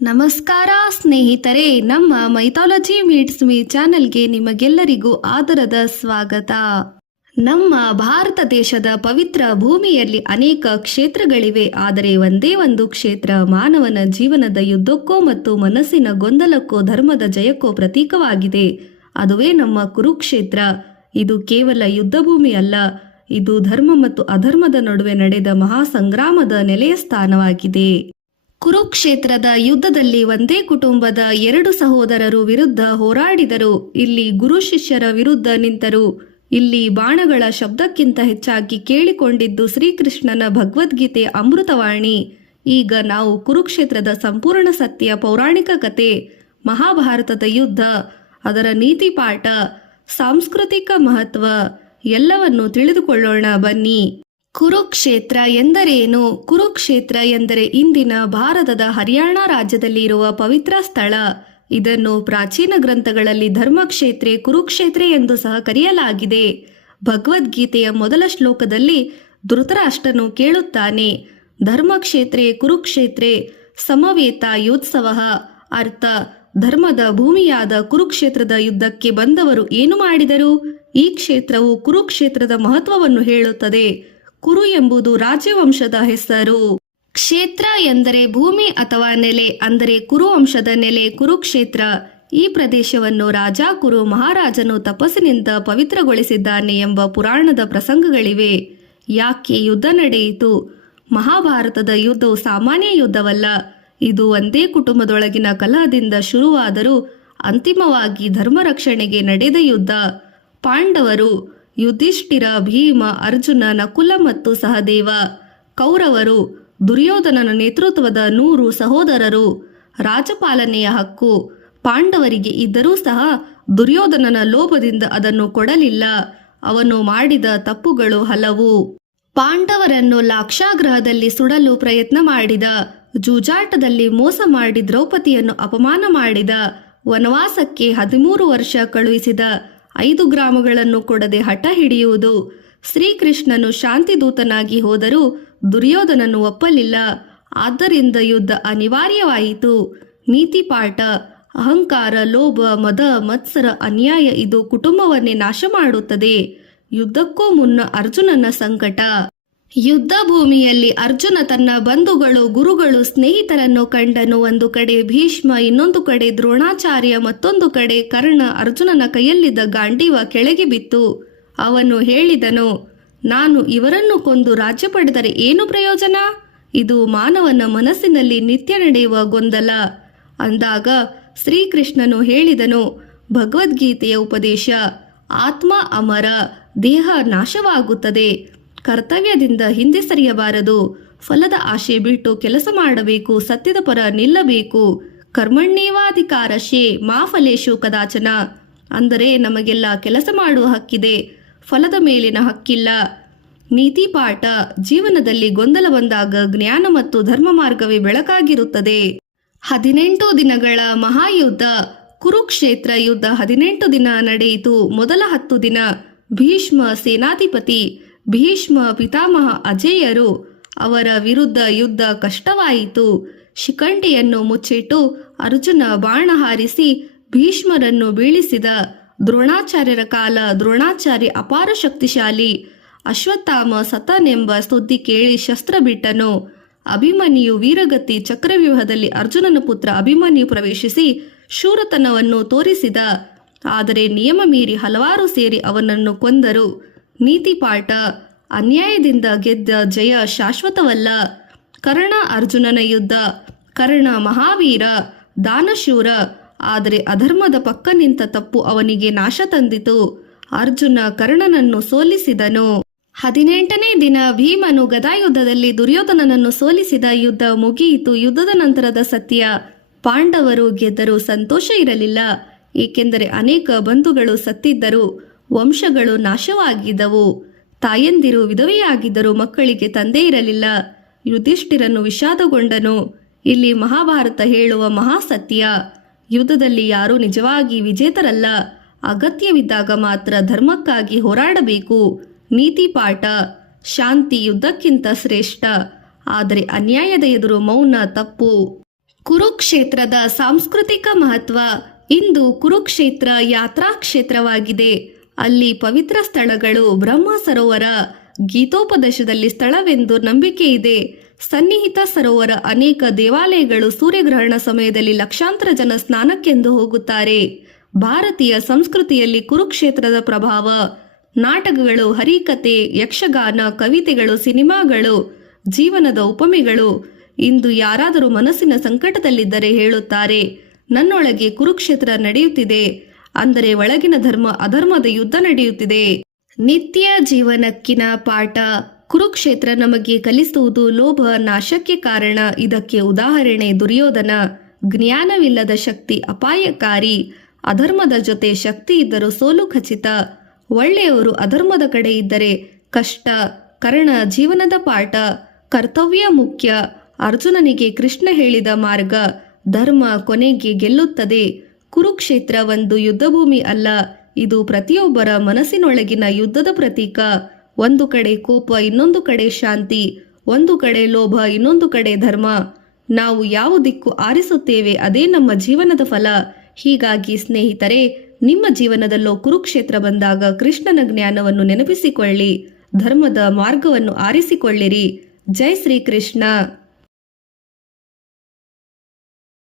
ನಮಸ್ಕಾರ ಸ್ನೇಹಿತರೆ, ನಮ್ಮ ಮೈಥಾಲಜಿ ಮೀಟ್ಸ್ ಮೀ ಚಾನೆಲ್ಗೆ ನಿಮಗೆಲ್ಲರಿಗೂ ಆದರದ ಸ್ವಾಗತ. ನಮ್ಮ ಭಾರತ ದೇಶದ ಪವಿತ್ರ ಭೂಮಿಯಲ್ಲಿ ಅನೇಕ ಕ್ಷೇತ್ರಗಳಿವೆ. ಆದರೆ ಒಂದೇ ಒಂದು ಕ್ಷೇತ್ರ ಮಾನವನ ಜೀವನದ ಯುದ್ಧಕ್ಕೋ ಮತ್ತು ಮನಸ್ಸಿನ ಗೊಂದಲಕ್ಕೋ ಧರ್ಮದ ಜಯಕ್ಕೋ ಪ್ರತೀಕವಾಗಿದೆ. ಅದುವೇ ನಮ್ಮ ಕುರುಕ್ಷೇತ್ರ. ಇದು ಕೇವಲ ಯುದ್ಧ ಭೂಮಿ ಅಲ್ಲ, ಇದು ಧರ್ಮ ಮತ್ತು ಅಧರ್ಮದ ನಡುವೆ ನಡೆದ ಮಹಾ ಸಂಗ್ರಾಮದ ನೆಲೆಯ ಸ್ಥಾನವಾಗಿದೆ. ಕುರುಕ್ಷೇತ್ರದ ಯುದ್ಧದಲ್ಲಿ ಒಂದೇ ಕುಟುಂಬದ ಎರಡು ಸಹೋದರರು ವಿರುದ್ಧ ಹೋರಾಡಿದರು. ಇಲ್ಲಿ ಗುರು ಶಿಷ್ಯರ ವಿರುದ್ಧ ನಿಂತರು. ಇಲ್ಲಿ ಬಾಣಗಳ ಶಬ್ದಕ್ಕಿಂತ ಹೆಚ್ಚಾಗಿ ಕೇಳಿಕೊಂಡಿದ್ದು ಶ್ರೀಕೃಷ್ಣನ ಭಗವದ್ಗೀತೆಯ ಅಮೃತವಾಣಿ. ಈಗ ನಾವು ಕುರುಕ್ಷೇತ್ರದ ಸಂಪೂರ್ಣ ಸತ್ಯ, ಪೌರಾಣಿಕ ಕತೆ, ಮಹಾಭಾರತದ ಯುದ್ಧ, ಅದರ ನೀತಿ ಪಾಠ, ಸಾಂಸ್ಕೃತಿಕ ಮಹತ್ವ ಎಲ್ಲವನ್ನು ತಿಳಿದುಕೊಳ್ಳೋಣ ಬನ್ನಿ. ಕುರುಕ್ಷೇತ್ರ ಎಂದರೇನು? ಕುರುಕ್ಷೇತ್ರ ಎಂದರೆ ಇಂದಿನ ಭಾರತದ ಹರಿಯಾಣ ರಾಜ್ಯದಲ್ಲಿ ಇರುವ ಪವಿತ್ರ ಸ್ಥಳ. ಇದನ್ನು ಪ್ರಾಚೀನ ಗ್ರಂಥಗಳಲ್ಲಿ ಧರ್ಮಕ್ಷೇತ್ರೆ, ಕುರುಕ್ಷೇತ್ರೆ ಎಂದು ಸಹ ಕರೆಯಲಾಗಿದೆ. ಭಗವದ್ಗೀತೆಯ ಮೊದಲ ಶ್ಲೋಕದಲ್ಲಿ ಧೃತರಾಷ್ಟ್ರನು ಕೇಳುತ್ತಾನೆ, ಧರ್ಮಕ್ಷೇತ್ರೆ ಕುರುಕ್ಷೇತ್ರೆ ಸಮವೇತ ಯೋತ್ಸವ. ಅರ್ಥ: ಧರ್ಮದ ಭೂಮಿಯಾದ ಕುರುಕ್ಷೇತ್ರದ ಯುದ್ಧಕ್ಕೆ ಬಂದವರು ಏನು ಮಾಡಿದರು? ಈ ಕ್ಷೇತ್ರವು ಕುರುಕ್ಷೇತ್ರದ ಮಹತ್ವವನ್ನು ಹೇಳುತ್ತದೆ. ಕುರು ಎಂಬುದು ರಾಜ್ಯವಂಶದ ಹೆಸರು. ಕ್ಷೇತ್ರ ಎಂದರೆ ಭೂಮಿ ಅಥವಾ ನೆಲೆ, ಅಂದರೆ ಕುರುವಂಶದ ನೆಲೆ ಕುರುಕ್ಷೇತ್ರ. ಈ ಪ್ರದೇಶವನ್ನು ರಾಜ ಕುರು ಮಹಾರಾಜನು ತಪಸ್ಸಿನಿಂದ ಪವಿತ್ರಗೊಳಿಸಿದ್ದಾನೆ ಎಂಬ ಪುರಾಣದ ಪ್ರಸಂಗಗಳಿವೆ. ಯಾಕೆ ಯುದ್ಧ ನಡೆಯಿತು? ಮಹಾಭಾರತದ ಯುದ್ಧವು ಸಾಮಾನ್ಯ ಯುದ್ಧವಲ್ಲ. ಇದು ಒಂದೇ ಕುಟುಂಬದೊಳಗಿನ ಕಲಹದಿಂದ ಶುರುವಾದರೂ ಅಂತಿಮವಾಗಿ ಧರ್ಮ ರಕ್ಷಣೆಗೆ ನಡೆದ ಯುದ್ಧ. ಪಾಂಡವರು: ಯುಧಿಷ್ಠಿರ, ಭೀಮ, ಅರ್ಜುನ, ನಕುಲ ಮತ್ತು ಸಹದೇವ. ಕೌರವರು: ದುರ್ಯೋಧನನ ನೇತೃತ್ವದ 100 ಸಹೋದರರು. ರಾಜಪಾಲನೆಯ ಹಕ್ಕು ಪಾಂಡವರಿಗೆ ಇದ್ದರೂ ಸಹ ದುರ್ಯೋಧನನ ಲೋಭದಿಂದ ಅದನ್ನು ಕೊಡಲಿಲ್ಲ. ಅವನು ಮಾಡಿದ ತಪ್ಪುಗಳು ಹಲವು. ಪಾಂಡವರನ್ನು ಲಾಕ್ಷಾಗೃಹದಲ್ಲಿ ಸುಡಲು ಪ್ರಯತ್ನ ಮಾಡಿದ. ಜೂಜಾಟದಲ್ಲಿ ಮೋಸ ಮಾಡಿ ದ್ರೌಪದಿಯನ್ನು ಅಪಮಾನ ಮಾಡಿದ. ವನವಾಸಕ್ಕೆ 13 ವರ್ಷ ಕಳುಹಿಸಿದ. 5 ಗ್ರಾಮಗಳನ್ನು ಕೊಡದೆ ಹಠ ಹಿಡಿಯುವುದು. ಶ್ರೀಕೃಷ್ಣನು ಶಾಂತಿದೂತನಾಗಿ ಹೋದರೂ ದುರ್ಯೋಧನನು ಒಪ್ಪಲಿಲ್ಲ. ಆದ್ದರಿಂದ ಯುದ್ಧ ಅನಿವಾರ್ಯವಾಯಿತು. ನೀತಿ ಪಾಠ: ಅಹಂಕಾರ, ಲೋಭ, ಮದ, ಮತ್ಸರ, ಅನ್ಯಾಯ ಇದು ಕುಟುಂಬವನ್ನೇ ನಾಶ ಮಾಡುತ್ತದೆ. ಯುದ್ಧಕ್ಕೂ ಮುನ್ನ ಅರ್ಜುನನ ಸಂಕಟ. ಯುದ್ಧ ಭೂಮಿಯಲ್ಲಿ ಅರ್ಜುನ ತನ್ನ ಬಂಧುಗಳು, ಗುರುಗಳು, ಸ್ನೇಹಿತರನ್ನು ಕಂಡನು. ಒಂದು ಕಡೆ ಭೀಷ್ಮ, ಇನ್ನೊಂದು ಕಡೆ ದ್ರೋಣಾಚಾರ್ಯ, ಮತ್ತೊಂದು ಕಡೆ ಕರ್ಣ. ಅರ್ಜುನನ ಕೈಯಲ್ಲಿದ್ದ ಗಾಂಡೀವ ಕೆಳಗೆ ಬಿತ್ತು. ಅವನು ಹೇಳಿದನು, ನಾನು ಇವರನ್ನು ಕೊಂದು ರಾಜ್ಯ ಪಡೆದರೆ ಏನು ಪ್ರಯೋಜನ? ಇದು ಮಾನವನ ಮನಸ್ಸಿನಲ್ಲಿ ನಿತ್ಯ ನಡೆಯುವ ಗೊಂದಲ. ಅಂದಾಗ ಶ್ರೀಕೃಷ್ಣನು ಹೇಳಿದನು, ಭಗವದ್ಗೀತೆಯ ಉಪದೇಶ: ಆತ್ಮ ಅಮರ, ದೇಹ ನಾಶವಾಗುತ್ತದೆ. ಕರ್ತವ್ಯದಿಂದ ಹಿಂದೆ ಸರಿಯಬಾರದು. ಫಲದ ಆಶೆ ಬಿಟ್ಟು ಕೆಲಸ ಮಾಡಬೇಕು. ಸತ್ಯದ ಪರ ನಿಲ್ಲಬೇಕು. ಕರ್ಮಣ್ಯೇವಾಧಿಕಾರಶೇ ಮಾ ಫಲೇಶು ಕದಾಚನ. ಅಂದರೆ ನಮಗೆಲ್ಲ ಕೆಲಸ ಮಾಡುವ ಹಕ್ಕಿದೆ, ಫಲದ ಮೇಲಿನ ಹಕ್ಕಿಲ್ಲ. ನೀತಿ ಪಾಠ: ಜೀವನದಲ್ಲಿ ಗೊಂದಲ ಬಂದಾಗ ಜ್ಞಾನ ಮತ್ತು ಧರ್ಮ ಮಾರ್ಗವೇ ಬೆಳಕಾಗಿರುತ್ತದೆ. 18 ದಿನಗಳ ಮಹಾಯುದ್ಧ. ಕುರುಕ್ಷೇತ್ರ ಯುದ್ಧ 18 ದಿನ ನಡೆಯಿತು. ಮೊದಲ 10 ದಿನ ಭೀಷ್ಮ ಸೇನಾಧಿಪತಿ, ಭೀಷ್ಮ ಪಿತಾಮಹ ಅಜೇಯರು. ಅವರ ವಿರುದ್ಧ ಯುದ್ಧ ಕಷ್ಟವಾಯಿತು. ಶಿಖಂಡಿಯನ್ನು ಮುಚ್ಚಿಟ್ಟು ಅರ್ಜುನ ಬಾಣ ಹಾರಿಸಿ ಭೀಷ್ಮರನ್ನು ಬೀಳಿಸಿದ. ದ್ರೋಣಾಚಾರ್ಯರ ಕಾಲ. ದ್ರೋಣಾಚಾರ್ಯ ಅಪಾರ ಶಕ್ತಿಶಾಲಿ. ಅಶ್ವತ್ಥಾಮ ಸತನೆಂಬ ಸುದ್ದಿ ಕೇಳಿ ಶಸ್ತ್ರ ಬಿಟ್ಟನು. ಅಭಿಮನ್ಯು ವೀರಗತಿ. ಚಕ್ರವ್ಯೂಹದಲ್ಲಿ ಅರ್ಜುನನ ಪುತ್ರ ಅಭಿಮನ್ಯು ಪ್ರವೇಶಿಸಿ ಶೂರತನವನ್ನು ತೋರಿಸಿದ. ಆದರೆ ನಿಯಮ ಮೀರಿ ಹಲವಾರು ಸೇರಿ ಅವನನ್ನು ಕೊಂದರು. ನೀತಿ ಪಾಠ: ಅನ್ಯಾಯದಿಂದ ಗೆದ್ದ ಜಯ ಶಾಶ್ವತವಲ್ಲ. ಕರ್ಣ ಅರ್ಜುನನ ಯುದ್ಧ. ಕರ್ಣ ಮಹಾವೀರ, ದಾನಶೂರ. ಆದರೆ ಅಧರ್ಮದ ಪಕ್ಕ ನಿಂತ ತಪ್ಪು ಅವನಿಗೆ ನಾಶ ತಂದಿತು. ಅರ್ಜುನ ಕರ್ಣನನ್ನು ಸೋಲಿಸಿದನು. 18ನೇ ದಿನ ಭೀಮನು ಗದಾಯುದ್ಧದಲ್ಲಿ ದುರ್ಯೋಧನನನ್ನು ಸೋಲಿಸಿದ. ಯುದ್ಧ ಮುಗಿಯಿತು. ಯುದ್ಧದ ನಂತರದ ಸತ್ಯ: ಪಾಂಡವರು ಗೆದ್ದರೂ ಸಂತೋಷ ಇರಲಿಲ್ಲ. ಏಕೆಂದರೆ ಅನೇಕ ಬಂಧುಗಳು ಸತ್ತಿದ್ದರು. ವಂಶಗಳು ನಾಶವಾಗಿದ್ದವು. ತಾಯಂದಿರು ವಿಧವೆಯಾಗಿದ್ದರು. ಮಕ್ಕಳಿಗೆ ತಂದೆ ಇರಲಿಲ್ಲ. ಯುಧಿಷ್ಠಿರನು ವಿಷಾದಗೊಂಡನು. ಇಲ್ಲಿ ಮಹಾಭಾರತ ಹೇಳುವ ಮಹಾಸತ್ಯ: ಯುದ್ಧದಲ್ಲಿ ಯಾರೂ ನಿಜವಾಗಿ ವಿಜೇತರಲ್ಲ. ಅಗತ್ಯವಿದ್ದಾಗ ಮಾತ್ರ ಧರ್ಮಕ್ಕಾಗಿ ಹೋರಾಡಬೇಕು. ನೀತಿ ಪಾಠ: ಶಾಂತಿ ಯುದ್ಧಕ್ಕಿಂತ ಶ್ರೇಷ್ಠ. ಆದರೆ ಅನ್ಯಾಯದ ಎದುರು ಮೌನ ತಪ್ಪು. ಕುರುಕ್ಷೇತ್ರದ ಸಾಂಸ್ಕೃತಿಕ ಮಹತ್ವ. ಇಂದು ಕುರುಕ್ಷೇತ್ರ ಯಾತ್ರಾ ಕ್ಷೇತ್ರವಾಗಿದೆ. ಅಲ್ಲಿ ಪವಿತ್ರ ಸ್ಥಳಗಳು, ಬ್ರಹ್ಮ ಸರೋವರ ಗೀತೋಪದೇಶದಲ್ಲಿ ಸ್ಥಳವೆಂದು ನಂಬಿಕೆ ಇದೆ. ಸನ್ನಿಹಿತ ಸರೋವರ, ಅನೇಕ ದೇವಾಲಯಗಳು. ಸೂರ್ಯಗ್ರಹಣ ಸಮಯದಲ್ಲಿ ಲಕ್ಷಾಂತರ ಜನ ಸ್ನಾನಕ್ಕೆಂದು ಹೋಗುತ್ತಾರೆ. ಭಾರತೀಯ ಸಂಸ್ಕೃತಿಯಲ್ಲಿ ಕುರುಕ್ಷೇತ್ರದ ಪ್ರಭಾವ. ನಾಟಕಗಳು, ಹರಿಕತೆ, ಯಕ್ಷಗಾನ, ಕವಿತೆಗಳು, ಸಿನಿಮಾಗಳು, ಜೀವನದ ಉಪಮೆಗಳು. ಇಂದು ಯಾರಾದರೂ ಮನಸ್ಸಿನ ಸಂಕಟದಲ್ಲಿದ್ದರೆ ಹೇಳುತ್ತಾರೆ, ನನ್ನೊಳಗೆ ಕುರುಕ್ಷೇತ್ರ ನಡೆಯುತ್ತಿದೆ. ಅಂದರೆ ಒಳಗಿನ ಧರ್ಮ ಅಧರ್ಮದ ಯುದ್ಧ ನಡೆಯುತ್ತಿದೆ. ನಿತ್ಯ ಜೀವನಕ್ಕಿನ ಪಾಠ. ಕುರುಕ್ಷೇತ್ರ ನಮಗೆ ಕಲಿಸುವುದು ಲೋಭ ನಾಶಕ್ಕೆ ಕಾರಣ. ಇದಕ್ಕೆ ಉದಾಹರಣೆ ದುರ್ಯೋಧನ. ಜ್ಞಾನವಿಲ್ಲದ ಶಕ್ತಿ ಅಪಾಯಕಾರಿ. ಅಧರ್ಮದ ಜೊತೆ ಶಕ್ತಿ ಇದ್ದರೂ ಸೋಲು ಖಚಿತ. ಒಳ್ಳೆಯವರು ಅಧರ್ಮದ ಕಡೆ ಇದ್ದರೆ ಕಷ್ಟ. ಕರ್ಣ. ಜೀವನದ ಪಾಠ. ಕರ್ತವ್ಯ ಮುಖ್ಯ. ಅರ್ಜುನನಿಗೆ ಕೃಷ್ಣ ಹೇಳಿದ ಮಾರ್ಗ. ಧರ್ಮ ಕೊನೆಗೆ ಗೆಲ್ಲುತ್ತದೆ. ಕುರುಕ್ಷೇತ್ರ ಒಂದು ಯುದ್ಧಭೂಮಿ ಅಲ್ಲ, ಇದು ಪ್ರತಿಯೊಬ್ಬರ ಮನಸ್ಸಿನೊಳಗಿನ ಯುದ್ಧದ ಪ್ರತೀಕ. ಒಂದು ಕಡೆ ಕೋಪ, ಇನ್ನೊಂದು ಕಡೆ ಶಾಂತಿ. ಒಂದು ಕಡೆ ಲೋಭ, ಇನ್ನೊಂದು ಕಡೆ ಧರ್ಮ. ನಾವು ಯಾವ ದಿಕ್ಕು ಆರಿಸುತ್ತೇವೆ ಅದೇ ನಮ್ಮ ಜೀವನದ ಫಲ. ಹೀಗಾಗಿ ಸ್ನೇಹಿತರೆ, ನಿಮ್ಮ ಜೀವನದಲ್ಲೂ ಕುರುಕ್ಷೇತ್ರ ಬಂದಾಗ ಕೃಷ್ಣನ ಜ್ಞಾನವನ್ನು ನೆನಪಿಸಿಕೊಳ್ಳಿ. ಧರ್ಮದ ಮಾರ್ಗವನ್ನು ಆರಿಸಿಕೊಳ್ಳಿರಿ. ಜೈ ಶ್ರೀ ಕೃಷ್ಣ.